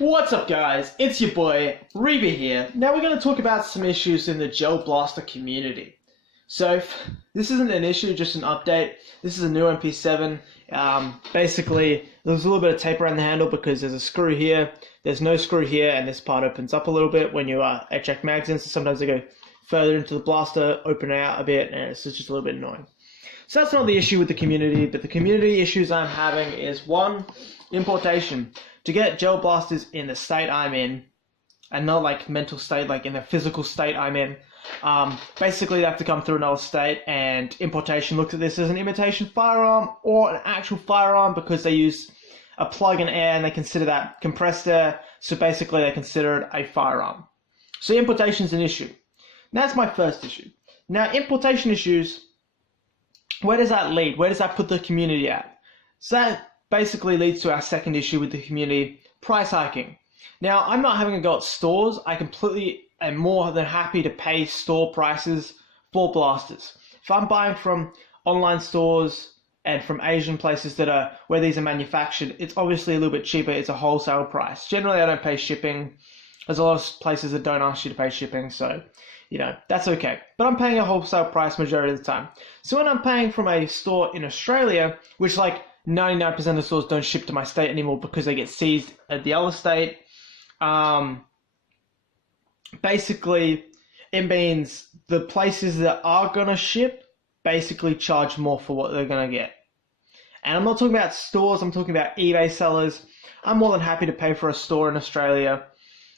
What's up guys, it's your boy Reba here. Now we're going to talk about some issues in the gelblaster community. So this isn't an issue, just an update. This is a new Mp7. Basically there's a little bit of tape around the handle because there's a screw here, there's no screw here, and this part opens up a little bit when you eject mags in, so sometimes they go further into the blaster, open out a bit, and it's just a little bit annoying. So that's not the issue with the community, but the community issues I'm having is one, importation. To get gel blasters in the state I'm in, and not like mental state, like in the physical state I'm in, basically they have to come through another state, and importation looks at this as an imitation firearm or an actual firearm because they use a plug in air and they consider that compressed air, so basically they consider it a firearm. So importation is an issue. That's my first issue. Now importation issues, where does that lead? Where does that put the community at? So that basically leads to our second issue with the community, price hiking. Now, I'm not having a go at stores. I completely am more than happy to pay store prices for blasters. If I'm buying from online stores and from Asian places that are where these are manufactured, it's obviously a little bit cheaper. It's a wholesale price. Generally, I don't pay shipping. There's a lot of places that don't ask you to pay shipping, so you know, that's okay. But I'm paying a wholesale price majority of the time. So when I'm paying from a store in Australia, which like 99% of stores don't ship to my state anymore because they get seized at the other state, basically it means the places that are going to ship basically charge more for what they're going to get. And I'm not talking about stores, I'm talking about eBay sellers. I'm more than happy to pay for a store in Australia,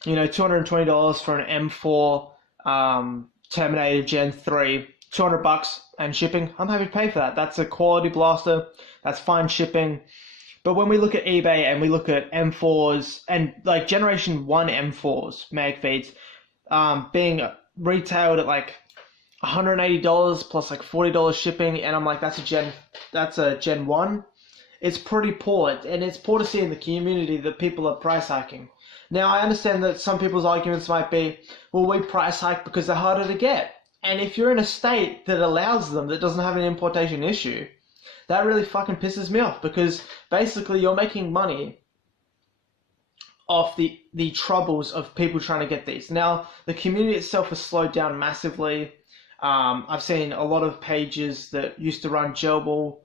you know, $220 for an M4 Terminator Gen 3, $200 and shipping. I'm happy to pay for that. That's a quality blaster. That's fine shipping. But when we look at eBay and we look at M4s and like Generation 1 M4s, mag feeds, being retailed at like $180 plus like $40 shipping, and I'm like, that's a Gen 1. It's pretty poor, and it's poor to see in the community that people are price hiking. Now, I understand that some people's arguments might be, well, we price hike because they're harder to get. And if you're in a state that allows them, that doesn't have an importation issue, that really fucking pisses me off, because basically you're making money off the troubles of people trying to get these. Now, the community itself has slowed down massively. I've seen a lot of pages that used to run gelball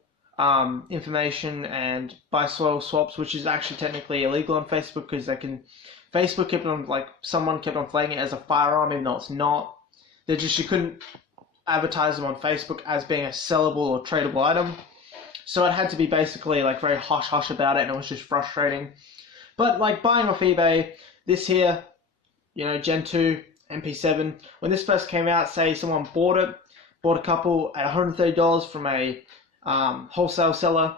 information and buy soil swaps, which is actually technically illegal on Facebook because Facebook kept on, like, someone kept on flagging it as a firearm even though it's not. You couldn't advertise them on Facebook as being a sellable or tradable item. So it had to be basically like very hush-hush about it, and it was just frustrating. But like buying off eBay, this here, you know, Gen 2, Mp7, when this first came out, say someone bought a couple at $130 from a wholesale seller,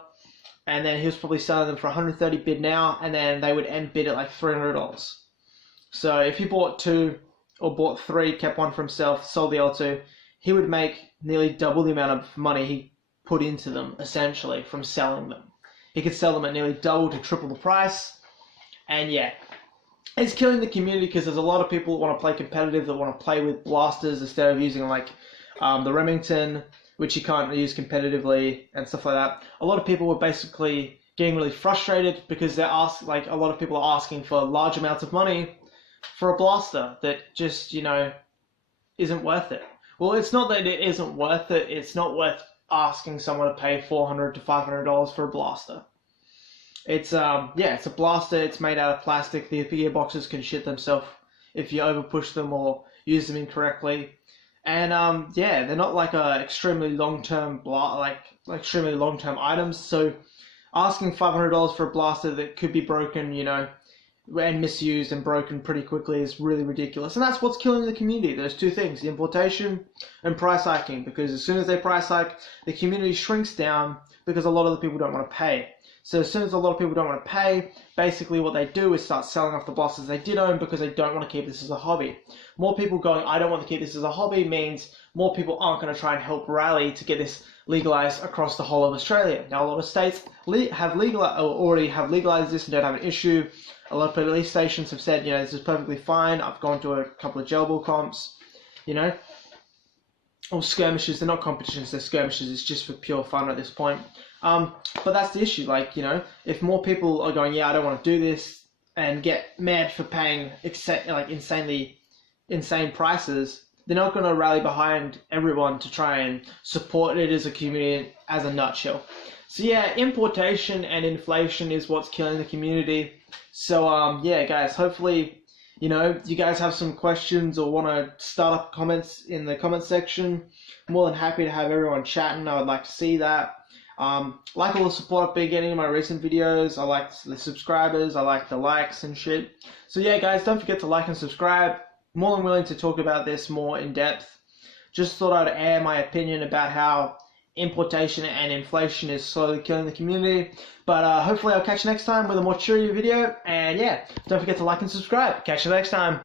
and then he was probably selling them for $130 bid now, and then they would end bid at like $300. So if he bought two or bought three, kept one for himself, sold the other two, he would make nearly double the amount of money he put into them, essentially, from selling them. He could sell them at nearly double to triple the price, and yeah, it's killing the community because there's a lot of people that want to play competitive, that want to play with blasters instead of using like the Remington, which you can't use competitively and stuff like that. A lot of people were basically getting really frustrated because a lot of people are asking for large amounts of money for a blaster that just, you know, isn't worth it. Well, it's not that it isn't worth it, it's not worth asking someone to pay $400 to $500 for a blaster. It's it's a blaster, it's made out of plastic, the gearboxes can shit themselves if you over push them or use them incorrectly. And they're not like a extremely long-term extremely long-term items, so asking $500 for a blaster that could be broken, you know, and misused and broken pretty quickly is really ridiculous. And that's what's killing the community, those two things, the importation and price hiking, because as soon as they price hike, the community shrinks down because a lot of the people don't want to pay. So as soon as a lot of people don't want to pay, basically what they do is start selling off the blasters they did own because they don't want to keep this as a hobby. More people going, I don't want to keep this as a hobby, means more people aren't going to try and help rally to get this legalized across the whole of Australia. Now, a lot of states already have legalized this and don't have an issue. A lot of police stations have said, you know, this is perfectly fine. I've gone to a couple of gelball comps, you know, or skirmishes. They're not competitions, they're skirmishes. It's just for pure fun at this point. But that's the issue. Like, you know, if more people are going, yeah, I don't want to do this, and get mad for paying insane prices, they're not going to rally behind everyone to try and support it as a community as a nutshell. So yeah, importation and inflation is what's killing the community. So yeah, guys, hopefully, you guys have some questions or want to start up comments in the comment section. I'm more than happy to have everyone chatting. I would like to see that. Like all the support I've been getting in my recent videos. I like the subscribers. I like the likes and shit. So yeah, guys, don't forget to like and subscribe. More than willing to talk about this more in depth. Just thought I'd air my opinion about how importation and inflation is slowly killing the community. But hopefully I'll catch you next time with a more cheery video. And yeah, don't forget to like and subscribe. Catch you next time.